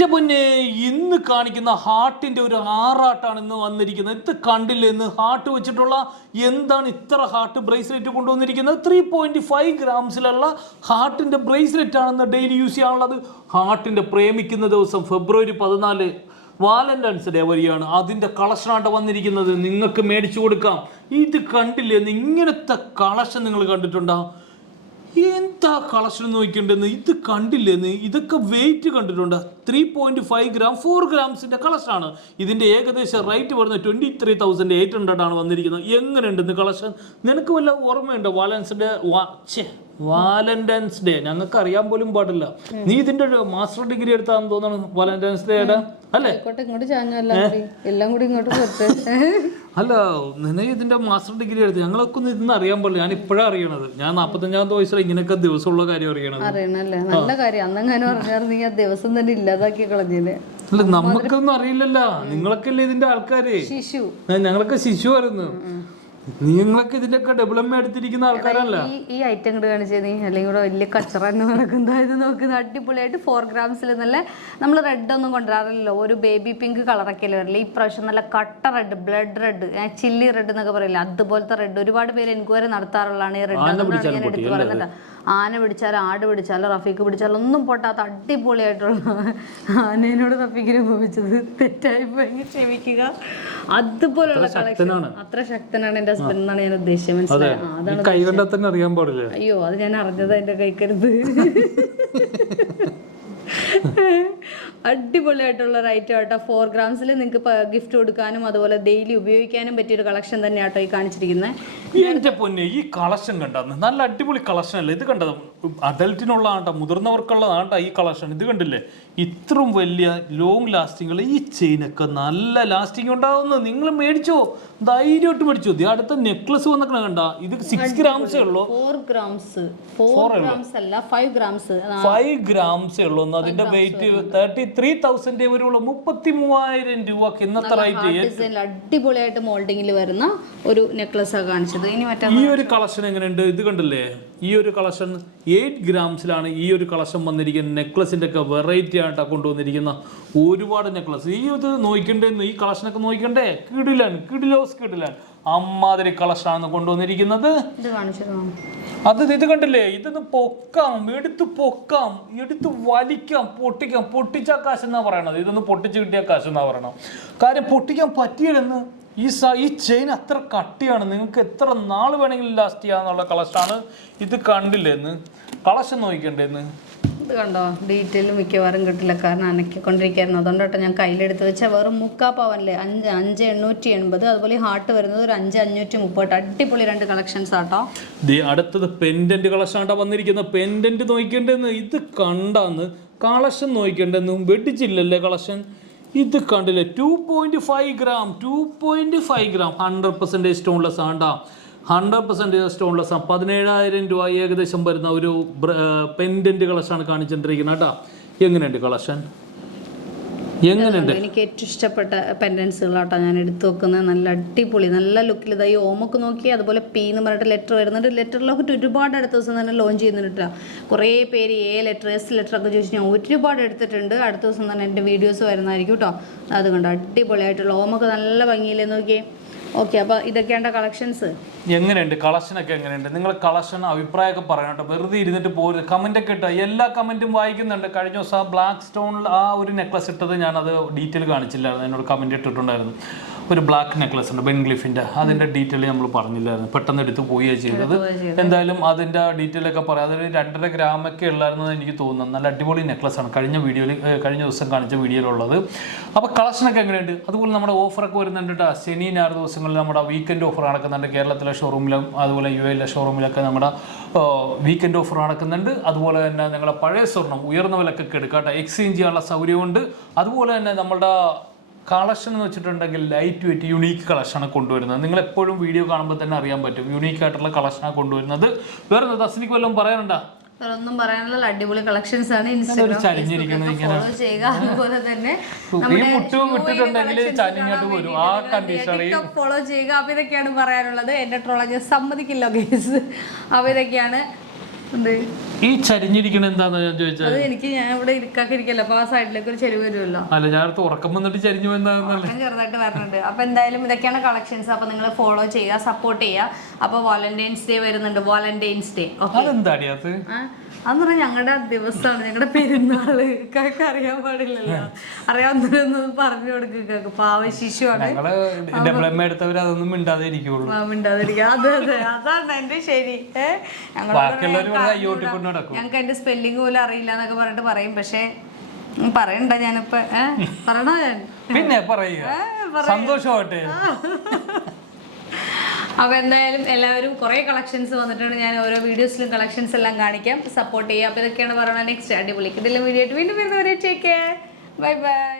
എന്റെ പൊന്നെ ഇന്ന് കാണിക്കുന്ന ഹാർട്ടിന്റെ ഒരു ആറാട്ടാണ് ഇന്ന് വന്നിരിക്കുന്നത്. ഇത് കണ്ടില്ലേ, ഇന്ന് ഹാർട്ട് വെച്ചിട്ടുള്ള എന്താണ് ഇത്ര ഹാർട്ട് ബ്രേസ്ലെറ്റ് കൊണ്ടുവന്നിരിക്കുന്നത്. 3.5 ഗ്രാംസിലുള്ള ഹാർട്ടിന്റെ ബ്രേസ്ലെറ്റ് ആണെന്ന് ഡെയിലി യൂസ് ചെയ്യാനുള്ളത്. ഹാർട്ടിന്റെ പ്രേമിക്കുന്ന ദിവസം ഫെബ്രുവരി 14 വാലന്റൈൻസ് ഡേ വരികയാണ്. അതിന്റെ കളക്ഷനാണ് വന്നിരിക്കുന്നത്. നിങ്ങൾക്ക് മേടിച്ചു കൊടുക്കാം. ഇത് കണ്ടില്ലേ, ഇങ്ങനത്തെ കളക്ഷൻ നിങ്ങൾ കണ്ടിട്ടുണ്ടോ? എന്താ കളക്ഷൻ നോക്കിണ്ടെന്ന്. ഇത് കണ്ടില്ലെന്ന്. ഇതൊക്കെ വെയിറ്റ് കണ്ടിട്ടുണ്ട്. 3.5 ഗ്രാം 4 ഗ്രാംസിന്റെ കളക്ഷനാണ്. ഇതിന്റെ ഏകദേശം റേറ്റ് വരുന്നത് 23,800 ആണ് വന്നിരിക്കുന്നത്. എങ്ങനെയുണ്ടെന്ന് കളക്ഷൻ? നിനക്ക് വല്ല ഓർമ്മയുണ്ടോ? വാലന്റൈൻസ് ഡേ ഞങ്ങൾക്ക് അറിയാൻ പോലും പാടില്ല. നീ ഇതിന്റെ ഒരു മാസ്റ്റർ ഡിഗ്രി എടുത്താന്ന് തോന്നുന്നു വാലന്റൈൻസ് ഡേയുടെ അല്ലേ? അല്ല, നിന്നെ ഇതിന്റെ മാസ്റ്റർ ഡിഗ്രി എടുത്ത് ഞങ്ങളൊക്കെ ഒന്നും ഇന്ന് അറിയാൻ പാടില്ല. ഞാൻ ഇപ്പോഴാണ് അറിയണത്. ഞാൻ 45ാമത്തെ വയസ്സിൽ ഇങ്ങനെയൊക്കെ ദിവസമുള്ള കാര്യം അറിയണത്. നല്ല കാര്യം. അന്നങ്ങനെ ദിവസം തന്നെ ഇല്ലാതാക്കി കളഞ്ഞത്. അല്ല, നമുക്കൊന്നും അറിയില്ലല്ലോ. നിങ്ങളൊക്കെ അല്ലേ ഇതിന്റെ ആൾക്കാര്. ഞങ്ങളൊക്കെ ശിശു ആയിരുന്നു. നിങ്ങളൊക്കെ ഇതിന്റെയൊക്കെ ഡെവലപ്മെന്റ് എടുത്തിരിക്കുന്ന ആൾക്കാരല്ല. ഈ ഐറ്റം ഇങ്ങോട്ട് കാണിച്ചത് നീ അല്ലെങ്കിൽ ഇവിടെ വലിയ കച്ചറ നടക്കുന്നത് നോക്കുന്നത്. അടിപൊളിയായിട്ട് 4 ഗ്രാംസിൽ നല്ല നമ്മൾ റെഡ് ഒന്നും കൊണ്ടുവരാറില്ലല്ലോ. ഒരു ബേബി പിങ്ക് കളറൊക്കെ വരില്ല. ഈ പ്രാവശ്യം നല്ല കട്ട red, blood red, chilli red എന്നൊക്കെ പറയില്ല, അതുപോലത്തെ റെഡ്. ഒരുപാട് പേര് എൻക്വയറി നടത്താറുള്ളതാണ് ഈ റെഡ്. അതുകൊണ്ടാണ് ഞാൻ എടുത്ത് പറയുന്നില്ല. ആന പിടിച്ചാലും ആട് പിടിച്ചാലും റഫീക്ക് പിടിച്ചാലും ഒന്നും പൊട്ടാത്ത അടിപൊളിയായിട്ടുള്ള ആനേനോട് റഫീക്കിനെ ഉപയോഗിച്ചത് തെറ്റായി പോയി, ക്ഷമിക്കുക. അതുപോലുള്ള കളക്ഷൻ. അത്ര ശക്തനാണ് എന്റെ ഹസ്ബൻഡ് എന്നാണ് ഞാൻ ഉദ്ദേശിച്ചത്. മനസ്സിലായി? അയ്യോ, അത് ഞാൻ അറിഞ്ഞത് എന്റെ കൈക്കരുത്. അടിപൊളിയായിട്ടുള്ള റൈറ്റ് ആട്ടോ. 4 ഗ്രാംസിൽ നിങ്ങൾക്ക് ഗിഫ്റ്റ് കൊടുക്കാനും അതുപോലെ ഡെയിലി ഉപയോഗിക്കാനും പറ്റിയൊരു കളക്ഷൻ തന്നെയാട്ടോ ഈ കാണിച്ചിരിക്കുന്നത്. എന്റെ പൊന്നെ, ഈ കളക്ഷൻ കണ്ടത് നല്ല അടിപൊളി കളക്ഷൻ അല്ലേ? ഇത് കണ്ടത് അഡൽറ്റിനുള്ളതാണ്ട, മുതിർന്നവർക്കുള്ളതാണ്ട ഈ കളക്ഷൻ. ഇത് കണ്ടില്ലേ, ഇത്രയും വലിയ ലോങ് ലാസ്റ്റിംഗ് ഈ ചെയിനൊക്കെ നല്ല ലാസ്റ്റിംഗ് ഉണ്ടാവുന്നു. നിങ്ങൾ മേടിച്ചോ, ധൈര്യമായിട്ട് മേടിച്ചോ. അടുത്ത നെക്ലസ് വന്നൊക്കെ കണ്ട. ഇത് 6 ഗ്രാംസേ ഉള്ളൂ. 4 ഗ്രാംസ് അല്ല, 5 ഗ്രാംസ്. 5 ഗ്രാംസേ ഉള്ളൂ. അതിന്റെ വെയിറ്റ് 33,000 വരെയുള്ള 33,000 രൂപക്ക് ഇന്നത്തെ റേറ്റ്. അടിപൊളിയായിട്ട് മോൾഡിങ്ങിൽ വരുന്ന ഒരു നെക്ലസ് ആണ് കാണിച്ചത്. ഇനി ഈ ഒരു കളക്ഷൻ എങ്ങനെയുണ്ട്? ഇത് കണ്ടില്ലേ, ഈ ഒരു കളക്ഷൻ 8 ഗ്രാംസിലാണ് ഈ ഒരു കളക്ഷൻ വന്നിരിക്കുന്നത്. നെക്ലസിന്റെ ഒക്കെ വെറൈറ്റി ആയിട്ടാണ് കൊണ്ടുവന്നിരിക്കുന്ന ഒരുപാട് നെക്ലസ്. ഈ ഇത് നോക്കണ്ടേ, ഈ കളക്ഷനൊക്കെ നോക്കണ്ടേ? കിടിലൻ അമ്മാതിരി കളക്ഷനാണ് കൊണ്ടുവന്നിരിക്കുന്നത്. ഇത് കണ്ടില്ലേ, ഇതൊന്ന് പൊക്കാം, എടുത്ത് വലിക്കാം, പൊട്ടിച്ച കാശ് എന്നാ പറയണത്. ഇതൊന്ന് പൊട്ടിച്ച് കിട്ടിയ കാശ് എന്നാ പറയണം. കാര്യം പൊട്ടിക്കാൻ പറ്റിയില്ലെന്ന്. ഈ ചെയിൻ അത്ര കട്ടിയാണ്. നിങ്ങൾക്ക് എത്ര നാൾ വേണമെങ്കിലും ലാസ്റ്റ് ചെയ്യാന്നുള്ള കളക്ഷനാണ്. ഇത് കണ്ടില്ലേന്ന്, കളക്ഷൻ നോക്കിക്കണ്ടേന്ന്. ഇത് കണ്ടോ, ഡീറ്റെയിൽ മിക്കവാറും കിട്ടില്ല, കാരണം അനക്കിക്കൊണ്ടിരിക്കായിരുന്നു. അതുകൊണ്ടോട്ടോ ഞാൻ കയ്യിലെടുത്ത് വെച്ചാൽ വെറും 3/4 പവനിലെ 5,880. അതുപോലെ ഹാർട്ട് വരുന്നത് ഒരു 5,530. അടിപൊളി 2 കളക്ഷൻസ് ആട്ടോ. അടുത്തത് പെൻഡന്റ് കളക്ഷൻ ആട്ടോ വന്നിരിക്കുന്നത്. പെൻഡന്റ് നോക്കിക്കണ്ടെന്ന്. ഇത് കണ്ടാന്ന് കളക്ഷൻ നോക്കിക്കണ്ടെന്ന്. വെടിച്ചില്ലല്ലേ കളക്ഷൻ. ഇത് കണ്ടില്ലേ, 2.5 ഗ്രാം 100% സ്റ്റോൺലെസ് ആണ്ടാ. 100% സ്റ്റോൺലെസ് ആണ്. 17,000 രൂപ ഏകദേശം വരുന്ന ഒരു പെൻഡന്റ് കളക്ഷനാണ് കാണിച്ചിട്ടിരിക്കുന്നത് കേട്ടോ. എങ്ങനെയുണ്ട് കളക്ഷൻ? എനിക്ക് ഏറ്റവും ഇഷ്ടപ്പെട്ട പെൻഡൻസുകളാട്ടോ ഞാൻ എടുത്തു വെക്കുന്നത്. നല്ല അടിപൊളി, നല്ല ലുക്കിൽ. ഇതായി ഓമൊക്കെ നോക്കി. അതുപോലെ പി എന്ന് പറഞ്ഞിട്ട് ലെറ്റർ വരുന്നുണ്ട്. ലെറ്ററിലൊക്കെ ഒരുപാട് അടുത്ത ദിവസം തന്നെ ലോഞ്ച് ചെയ്യുന്നുണ്ട്. കുറേ പേര് ലെറ്റർ, എസ് ലെറ്റർ ഒക്കെ ചോദിച്ചു ഞാൻ ഒരുപാട് എടുത്തിട്ടുണ്ട്. അടുത്ത ദിവസം തന്നെ എൻ്റെ വീഡിയോസ് വരുന്നതായിരിക്കും കേട്ടോ. അതുകൊണ്ട് അടിപൊളിയായിട്ടുള്ള ഓമൊക്കെ നല്ല ഭംഗിയില്ലേ നോക്കിയേ. ഓക്കെ, അപ്പോൾ ഇതൊക്കെയാണ് കളക്ഷൻസ്. എങ്ങനെയുണ്ട് കളക്ഷനൊക്കെ? എങ്ങനെയുണ്ട് നിങ്ങൾ കളക്ഷൻ അഭിപ്രായമൊക്കെ പറയണം കേട്ടോ. വെറുതെ ഇരുന്നിട്ട് പോരുത്. കമൻറ്റൊക്കെ ഇട്ടാൽ എല്ലാ കമൻറ്റും വായിക്കുന്നുണ്ട്. കഴിഞ്ഞ ദിവസം ബ്ലാക്ക് സ്റ്റോണിൽ ആ ഒരു നെക്ലസ് ഇട്ടത് ഞാനത് ഡീറ്റെയിൽ കാണിച്ചില്ലായിരുന്നു. എന്നോട് കമൻറ്റ് ഇട്ടിട്ടുണ്ടായിരുന്നു. ഒരു ബ്ലാക്ക് നെക്ലസ് ഉണ്ട് ബെൻഗ്ലിഫിൻ്റെ. അതിൻ്റെ ഡീറ്റെയിൽ നമ്മൾ പറഞ്ഞില്ലായിരുന്നു. പെട്ടെന്ന് എടുത്ത് പോവുകയാണ് ചെയ്തത്. എന്തായാലും അതിൻ്റെ ഡീറ്റെയിൽ ഒക്കെ പറയാം. അതൊരു 2.5 ഗ്രാമൊക്കെ ഉള്ളായിരുന്നു എനിക്ക് തോന്നുന്നു. നല്ല അടിപൊളി നെക്ലസ് ആണ് കഴിഞ്ഞ ദിവസം കാണിച്ച വീഡിയോയിലുള്ളത്. അപ്പോൾ കളക്ഷനൊക്കെ എങ്ങനെയുണ്ട്? അതുപോലെ നമ്മുടെ ഓഫറൊക്കെ വരുന്നുണ്ട് കേട്ടോ. ശനി ഞായർ ദിവസങ്ങളിൽ നമ്മുടെ വീക്കെൻഡ് ഓഫർ നടക്കുന്നുണ്ട്. കേരളത്തിലെ ഷോറൂമിലും അതുപോലെ UAE ഷോറൂമിലൊക്കെ നമ്മുടെ വീക്കെൻഡ് ഓഫർ നടക്കുന്നുണ്ട്. അതുപോലെ തന്നെ നിങ്ങളുടെ പഴയ സ്വർണ്ണം ഉയർന്ന വിലക്കൊക്കെ എടുക്കാം കേട്ടോ. എക്സ്ചേഞ്ച് ചെയ്യാനുള്ള സൗകര്യമുണ്ട്. അതുപോലെ തന്നെ നമ്മുടെ കളക്ഷൻ എന്ന് വെച്ചിട്ടുണ്ടെങ്കിൽ ലൈറ്റ് വെയിറ്റ് യുണീക്ക് കളക്ഷനാണ് കൊണ്ടുവരുന്നത്. നിങ്ങൾ എപ്പോഴും വീഡിയോ കാണുമ്പോൾ തന്നെ അറിയാൻ പറ്റും യൂണീക്ക് ആയിട്ടുള്ള കളക്ഷനാണ് കൊണ്ടുവരുന്നത്. വേറെ തസ്നിക്ക് വല്ലതും പറയാനുണ്ടോ? ഒന്നും പറയാനുള്ള അടിപൊളി കളക്ഷൻസ് ആണ്. ഇൻസ്റ്റാഗ്രാം ഫോളോ ചെയ്യുക. അതുപോലെ തന്നെ ഫോളോ ചെയ്യുക. അപ്പോൾ ഇതൊക്കെയാണ് പറയാനുള്ളത്. എന്റെ ട്രോള ഞാൻ സമ്മതിക്കില്ല ഗൈസ്. അപ്പോൾ ഇതൊക്കെയാണ്. ഈ ചരിഞ്ഞിരിക്കണ എന്താന്ന് ഞാൻ ചോദിച്ചത്. അത് ഞാൻ ഇവിടെ ഇരിക്കാക്കിരിക്കല്ലോ, അപ്പൊ ആ സൈഡിലേക്ക് ഒരു ചെരുവ് വരുമല്ലോ. അല്ല, ഞാനടുത്ത് ഉറക്കം വന്നിട്ട് ചരിഞ്ഞു എന്താന്നല്ലേ. ചെറുതായിട്ട് വരുന്നുണ്ട്. അപ്പൊ എന്തായാലും ഇതൊക്കെയാണ് കളക്ഷൻസ്. അപ്പൊ നിങ്ങൾ ഫോളോ ചെയ്യുക, സപ്പോർട്ട് ചെയ്യുക. അപ്പൊ വാലന്റൈൻസ് ഡേ വരുന്നുണ്ട്. വാലന്റൈൻസ് ഡേ അതെന്താടി അത്? അതെന്ന് പറഞ്ഞാൽ ഞങ്ങളുടെ ദിവസമാണ്, ഞങ്ങളുടെ പെരുന്നാള്. കാക്ക് അറിയാൻ പാടില്ലല്ലോ. അറിയാവുന്നവരൊന്നും പറഞ്ഞു കൊടുക്കുക. പാവ ശിശുവാണ്. അതൊന്നും മിണ്ടാതെ ഇരിക്കുള്ളൂ. മിണ്ടാതിരിക്കുക. അതെ അതെ, അതാണ് എന്റെ ശരി. ഞങ്ങൾക്ക് എന്റെ സ്പെല്ലിംഗ് പോലും അറിയില്ല എന്നൊക്കെ പറഞ്ഞിട്ട് പറയും. പക്ഷെ പറയണ്ട, ഞാനിപ്പോ പറയണോ? ഞാൻ പിന്നെ പറയുക, സന്തോഷമാവട്ടെ. അപ്പോൾ എന്തായാലും എല്ലാവരും കുറേ കളക്ഷൻസ് വന്നിട്ടുണ്ട്. ഞാൻ ഓരോ വീഡിയോസിലും കളക്ഷൻസ് എല്ലാം കാണിക്കാം. സപ്പോർട്ട് ചെയ്യുക. അപ്പോൾ ഇതൊക്കെയാണ് പറയുന്നത്. നെക്സ്റ്റ് അടിപൊളി ഇതിലും വീഡിയോ ആയിട്ട് വീണ്ടും വരുന്നവരെ ടേക്ക് കെയർ. Bye bye.